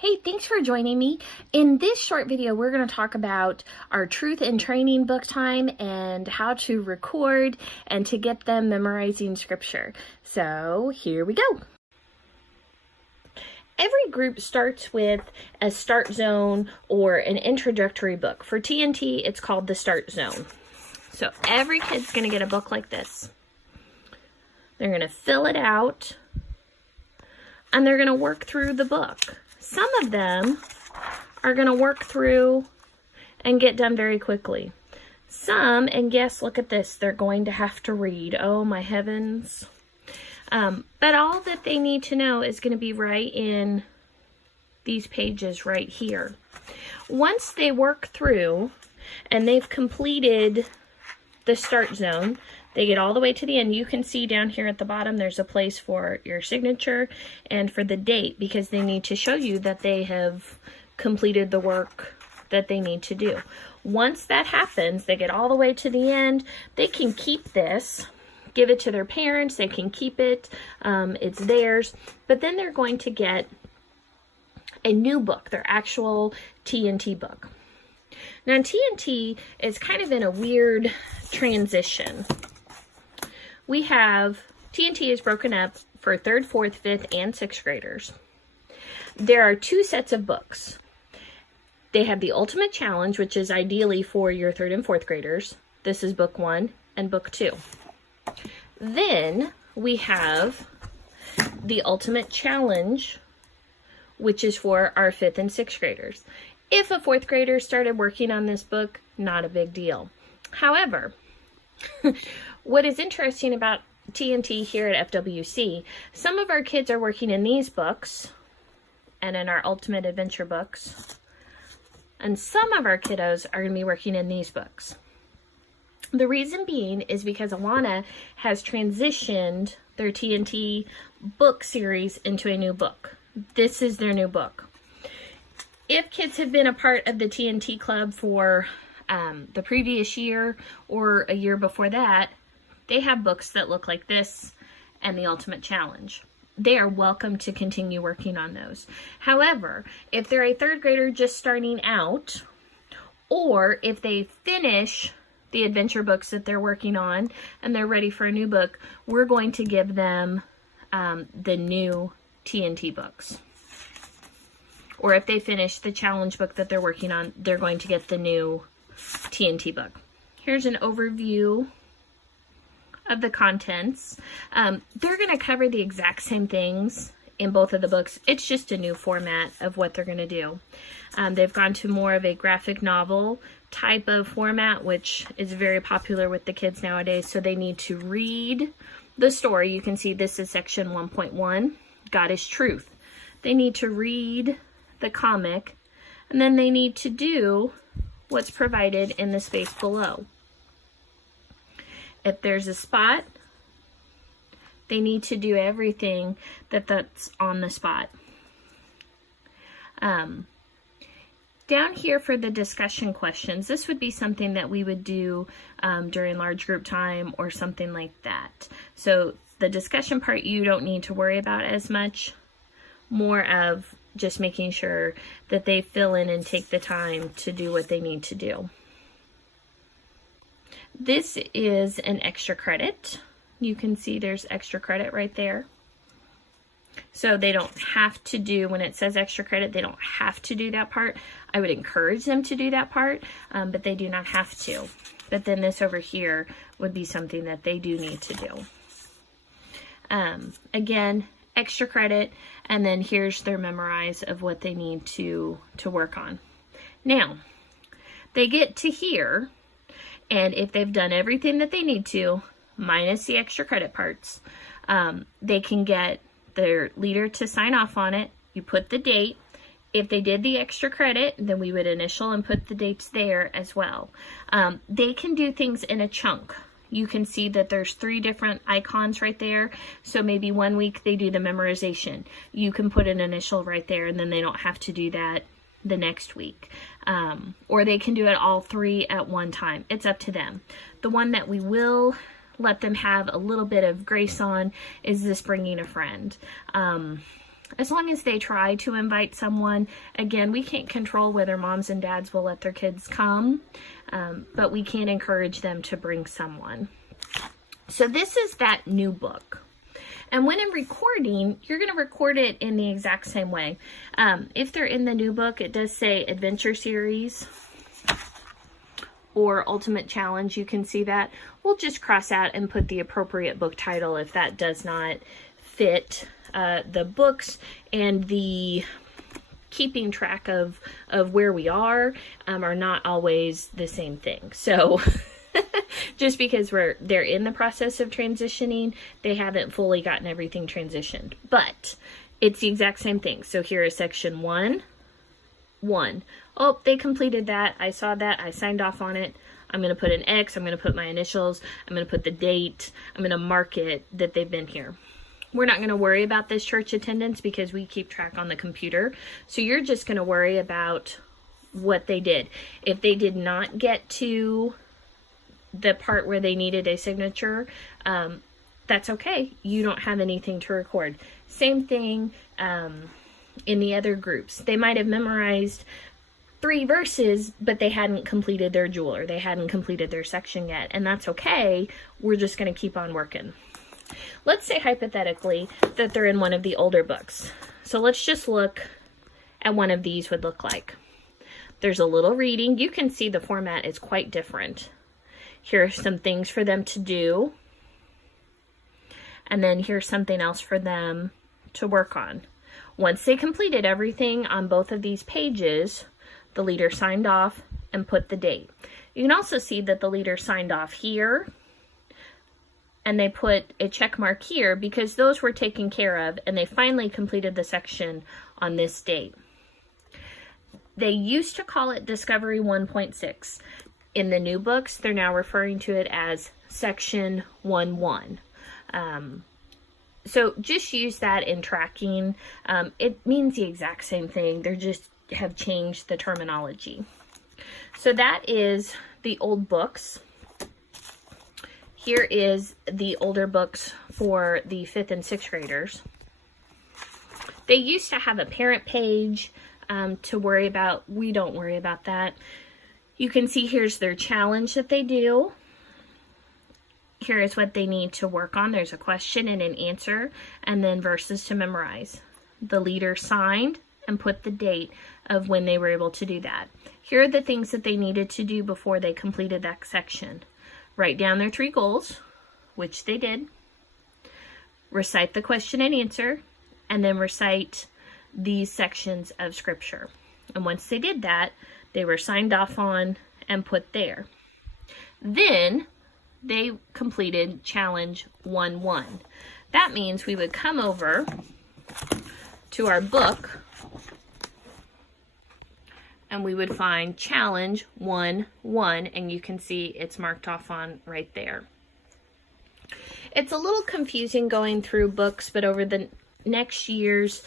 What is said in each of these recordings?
Hey, thanks for joining me. In this short video, we're going to talk about our Truth in Training book time and how to record and to get them memorizing scripture. So here we go. Every group starts with a start zone or an introductory book. For TNT, it's called the start zone. So every kid's going to get a book like this. They're going to fill it out and they're going to work through the book. Some of them are going to work through and get done very quickly. Some, and yes, look at this, they're going to have to read. Oh my heavens. But all that they need to know is going to be right in these pages right here. Once they work through and they've completed the start zone, they get all the way to the end. You can see down here at the bottom there's a place for your signature and for the date, because they need to show you that they have completed the work that they need to do. Once that happens, they get all the way to the end. They can keep this, give it to their parents, they can keep it, it's theirs, but then they're going to get a new book, their actual TNT book. Now TNT is kind of in a weird transition. We have, TNT is broken up for 3rd, 4th, 5th, and 6th graders. There are 2 sets of books. They have the Ultimate Challenge, which is ideally for your 3rd and 4th graders. This is book 1 and book 2. Then we have the Ultimate Challenge, which is for our 5th and 6th graders. If a 4th grader started working on this book, not a big deal. However, what is interesting about TNT here at FWC, some of our kids are working in these books and in our Ultimate Adventure books, and some of our kiddos are going to be working in these books. The reason being is because Alana has transitioned their TNT book series into a new book. This is their new book. If kids have been a part of the TNT club for the previous year or a year before that, they have books that look like this and the Ultimate Challenge. They are welcome to continue working on those. However, if they're a 3rd grader just starting out, or if they finish the adventure books that they're working on and they're ready for a new book, we're going to give them the new TNT books. Or if they finish the challenge book that they're working on, they're going to get the new TNT book. Here's an overview of the contents. They're going to cover the exact same things in both of the books. It's just a new format of what they're going to do. They've gone to more of a graphic novel type of format, which is very popular with the kids nowadays. So they need to read the story. You can see this is section 1.1, God is Truth. They need to read the comic, and then they need to do what's provided in the space below. If there's a spot, they need to do everything that's on the spot. Down here for the discussion questions, this would be something that we would do during large group time or something like that. So the discussion part you don't need to worry about as much, more of just making sure that they fill in and take the time to do what they need to do. This is an extra credit. You can see there's extra credit right there. So they don't have to do, when it says extra credit, they don't have to do that part. I would encourage them to do that part, but they do not have to. But then this over here would be something that they do need to do. Again, extra credit, and then here's their memorize of what they need to work on. Now, they get to here, and if they've done everything that they need to, minus the extra credit parts, they can get their leader to sign off on it. You put the date. If they did the extra credit, then we would initial and put the dates there as well. They can do things in a chunk. You can see that there's 3 different icons right there. So maybe one week they do the memorization. You can put an initial right there, and then they don't have to do that the next week. Or they can do it all 3 at one time. It's up to them. The one that we will let them have a little bit of grace on is this bringing a friend. as long as they try to invite someone. Again, we can't control whether moms and dads will let their kids come, but we can encourage them to bring someone. So this is that new book. And when in recording, you're going to record it in the exact same way. If they're in the new book, it does say Adventure Series or Ultimate Challenge. You can see that. We'll just cross out and put the appropriate book title if that does not fit the books, and the keeping track of where we are not always the same thing. So just because they're in the process of transitioning, they haven't fully gotten everything transitioned, but it's the exact same thing. So here is section 1. Oh, they completed that. I saw that. I signed off on it. I'm going to put an X. I'm going to put my initials. I'm going to put the date. I'm going to mark it that they've been here. We're not going to worry about this church attendance because we keep track on the computer. So you're just going to worry about what they did. If they did not get to the part where they needed a signature, that's okay. You don't have anything to record. Same thing in the other groups. They might have memorized 3 verses, but they hadn't completed their jewel, or they hadn't completed their section yet, and that's okay. We're just going to keep on working. Let's say hypothetically that they're in one of the older books. So let's just look at one of these would look like. There's a little reading. You can see the format is quite different. Here are some things for them to do. And then here's something else for them to work on. Once they completed everything on both of these pages, the leader signed off and put the date. You can also see that the leader signed off here, and they put a check mark here because those were taken care of, and they finally completed the section on this date. They used to call it Discovery 1.6. In the new books, they're now referring to it as Section 1.1. So just use that in tracking. It means the exact same thing. They just have changed the terminology. So that is the old books. Here is the older books for the 5th and 6th graders. They used to have a parent page to worry about. We don't worry about that. You can see here's their challenge that they do. Here is what they need to work on. There's a question and an answer, and then verses to memorize. The leader signed and put the date of when they were able to do that. Here are the things that they needed to do before they completed that section. Write down their 3 goals, which they did. Recite the question and answer, and then recite these sections of scripture. And once they did that, they were signed off on and put there. Then they completed challenge 1.1. That means we would come over to our book and we would find challenge 1.1, and you can see it's marked off on right there. It's a little confusing going through books, but over the next years,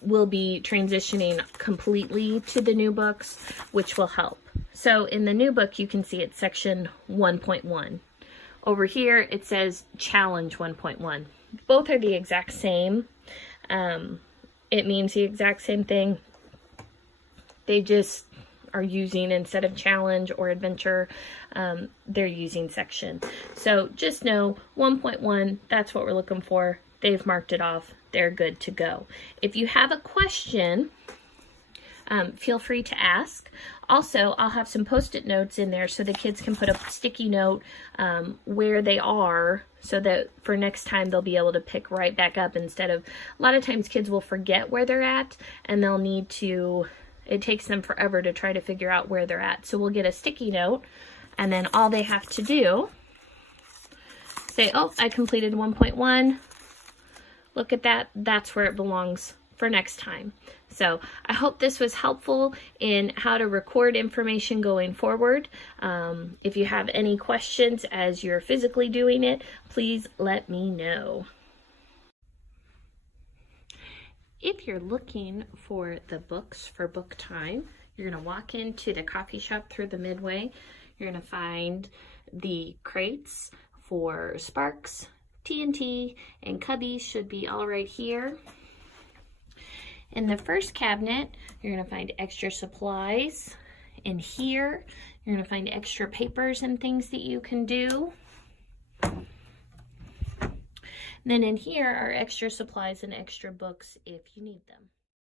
we'll be transitioning completely to the new books, which will help. So in the new book, you can see it's section 1.1. Over here, it says challenge 1.1. Both are the exact same. It means the exact same thing. They just are using, instead of challenge or adventure, they're using section. So just know 1.1, that's what we're looking for. They've marked it off. They're good to go. If you have a question, feel free to ask. Also, I'll have some Post-it notes in there so the kids can put a sticky note where they are, so that for next time they'll be able to pick right back up, instead of, a lot of times kids will forget where they're at and they'll need to, it takes them forever to try to figure out where they're at. So we'll get a sticky note, and then all they have to do, say, oh, I completed 1.1. Look at that. That's where it belongs for next time. So I hope this was helpful in how to record information going forward. If you have any questions as you're physically doing it, please let me know. If you're looking for the books for book time, you're going to walk into the coffee shop through the midway. You're going to find the crates for Sparks, TNT, and Cubbies should be all right here. In the first cabinet, you're going to find extra supplies. In here, you're going to find extra papers and things that you can do. Then in here are extra supplies and extra books if you need them.